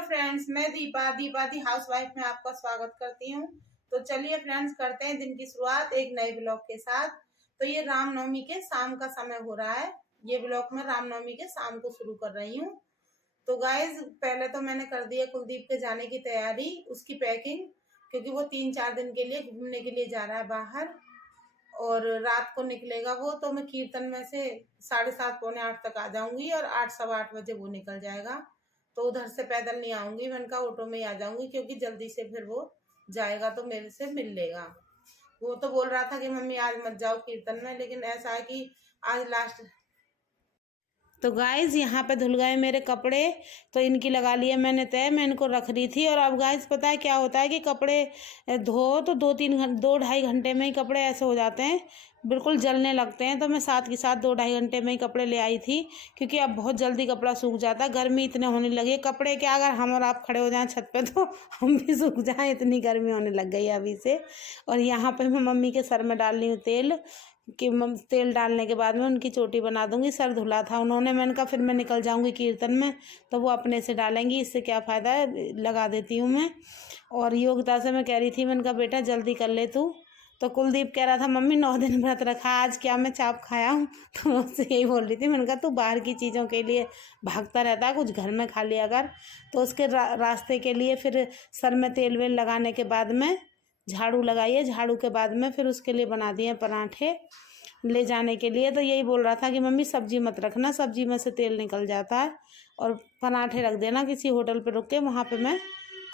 Friends, मैं दीपा दी housewife में आपका स्वागत करती हूँ। तो चलिए फ्रेंड्स, करते हैं दिन की शुरुआत एक नए ब्लॉग के साथ। तो ये रामनवमी के शाम का समय हो रहा है। ये ब्लॉग मैं रामनवमी के शाम को शुरू कर रही हूँ। तो गाइज, पहले तो मैंने कर दिया कुलदीप के जाने की तैयारी, उसकी पैकिंग, क्योंकि वो 3-4 दिन के लिए घूमने के लिए जा रहा है बाहर और रात को निकलेगा वो। तो मैं कीर्तन में से 7:30 पौने 8 तक आ जाऊंगी और 8 सवा 8 बजे वो निकल जाएगा। तो उधर से पैदल नहीं आऊंगी, मैं उनका ऑटो में ही आ जाऊंगी, क्योंकि जल्दी से फिर वो जाएगा तो मेरे से मिल लेगा। वो तो बोल रहा था कि मम्मी आज मत जाओ कीर्तन में, लेकिन ऐसा है कि आज लास्ट। तो गाइज, यहाँ पे धुल गए मेरे कपड़े, तो इनकी लगा लिए मैंने तय, मैं इनको रख रही थी। और अब गाइज पता है क्या होता है कि कपड़े धो तो 2-2.5 घंटे में ही कपड़े ऐसे हो जाते हैं, बिल्कुल जलने लगते हैं। तो मैं साथ के साथ 2-2.5 घंटे में ही कपड़े ले आई थी, क्योंकि अब बहुत जल्दी कपड़ा सूख जाता है। गर्मी इतने होने लगी, कपड़े क्या अगर हम और आप खड़े हो जाएं छत पे तो हम भी सूख जाएं, इतनी गर्मी होने लग गई है अभी से। और यहाँ पे मैं मम्मी के सर में डाल रही हूँ तेल, कि तेल डालने के बाद में उनकी चोटी बना दूंगी। सर धुला था उन्होंने, मैंने कहा फिर मैं निकल जाऊंगी कीर्तन में तो वो अपने से डालेंगी, इससे क्या फ़ायदा है, लगा देती हूँ मैं। और योगिता से मैं कह रही थी, मैंने कहा बेटा जल्दी कर ले तू। तो कुलदीप कह रहा था मम्मी 9 दिन व्रत रखा, आज क्या मैं चाप खाया हूँ। तो मैं उससे यही बोल रही थी, मैंने कहा तू बाहर की चीज़ों के लिए भागता रहता है, कुछ घर में खा लिया कर। तो उसके रास्ते के लिए फिर सर में तेल वेल लगाने के बाद में झाड़ू लगाइए, झाड़ू के बाद में फिर उसके लिए बना दिए पराठे ले जाने के लिए। तो यही बोल रहा था कि मम्मी सब्जी मत रखना, सब्जी में से तेल निकल जाता है, और पराठे रख देना किसी होटल पे रुक के, वहाँ पे मैं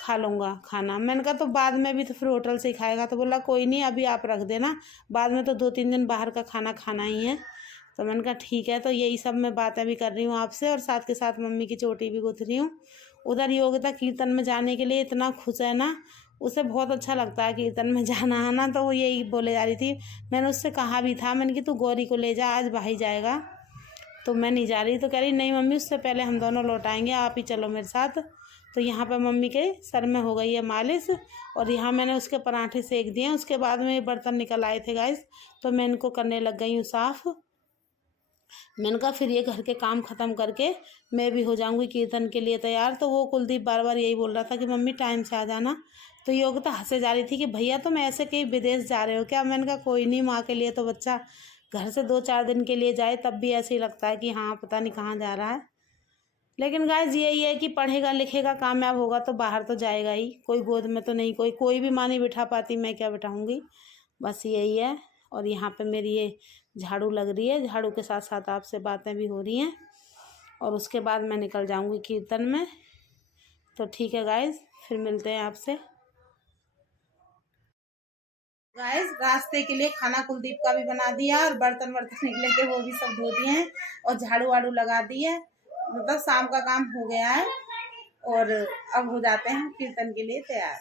खा लूँगा खाना। मैंने कहा तो बाद में भी तो फिर होटल से ही खाएगा। तो बोला कोई नहीं, अभी आप रख देना, बाद में तो 2-3 दिन बाहर का खाना खाना ही है। तो मैंने कहा ठीक है। तो यही सब मैं बातें भी कर रही हूँ आपसे, और साथ के साथ मम्मी की चोटी भी गुथ रही हूँ। उधर योगिता कीर्तन में जाने के लिए इतना खुश है ना, उसे बहुत अच्छा लगता है कीर्तन में जाना है ना। तो वो यही बोले जा रही थी, मैंने उससे कहा भी था, मैंने कि तू गौरी को ले जा, आज भाई जाएगा तो मैं नहीं जा रही। तो कह रही नहीं मम्मी, उससे पहले हम दोनों लौट आएंगे, आप ही चलो मेरे साथ। तो यहाँ पे मम्मी के सर में हो गई है मालिश, और यहाँ मैंने उसके पराठे सेक दिए। उसके बाद में बर्तन निकल आए थे गाइस, तो मैं इनको करने लग गई हूँ साफ़। मैंने कहा फिर ये घर के काम ख़त्म करके मैं भी हो जाऊंगी कीर्तन के लिए तैयार। तो वो कुलदीप बार बार यही बोल रहा था कि मम्मी टाइम से आ जाना। तो योगिता हंसे जा रही थी कि भैया तुम ऐसे कहीं विदेश जा रहे हो क्या। मैंने कहा कोई नहीं, माँ के लिए तो बच्चा घर से 2-4 दिन के लिए जाए तब भी ऐसे ही लगता है कि हाँ पता नहीं कहाँ जा रहा है। लेकिन गाइस यही है कि पढ़ेगा लिखेगा कामयाब होगा तो बाहर तो जाएगा ही, कोई गोद में तो नहीं, कोई भी माँ नहीं बिठा पाती, मैं क्या बिठाऊँगी, बस यही है। और यहाँ पे मेरी ये झाड़ू लग रही है, झाड़ू के साथ साथ आपसे बातें भी हो रही हैं, और उसके बाद मैं निकल जाऊंगी कीर्तन में। तो ठीक है गाइस, फिर मिलते हैं आपसे। गाइस, रास्ते के लिए खाना कुलदीप का भी बना दिया, और बर्तन निकले थे वो भी सब धो दिए हैं, और झाड़ू वाड़ू लगा दी है। मतलब शाम का काम हो गया है, और अब हो जाते हैं कीर्तन के लिए तैयार।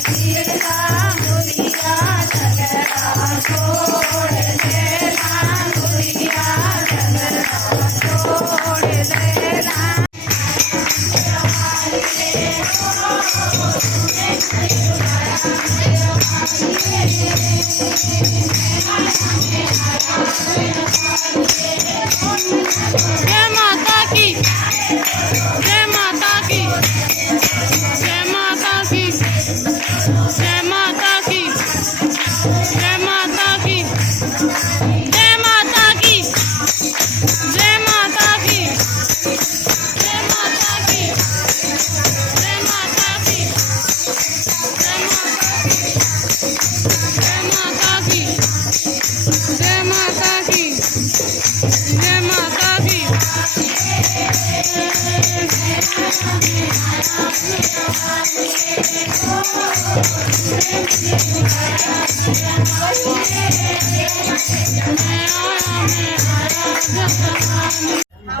तो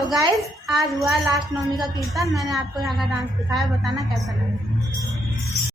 गाइस आज हुआ लास्ट नवमी का कीर्तन। मैंने आपको यहाँ का डांस दिखाया, बताना कैसा लगा।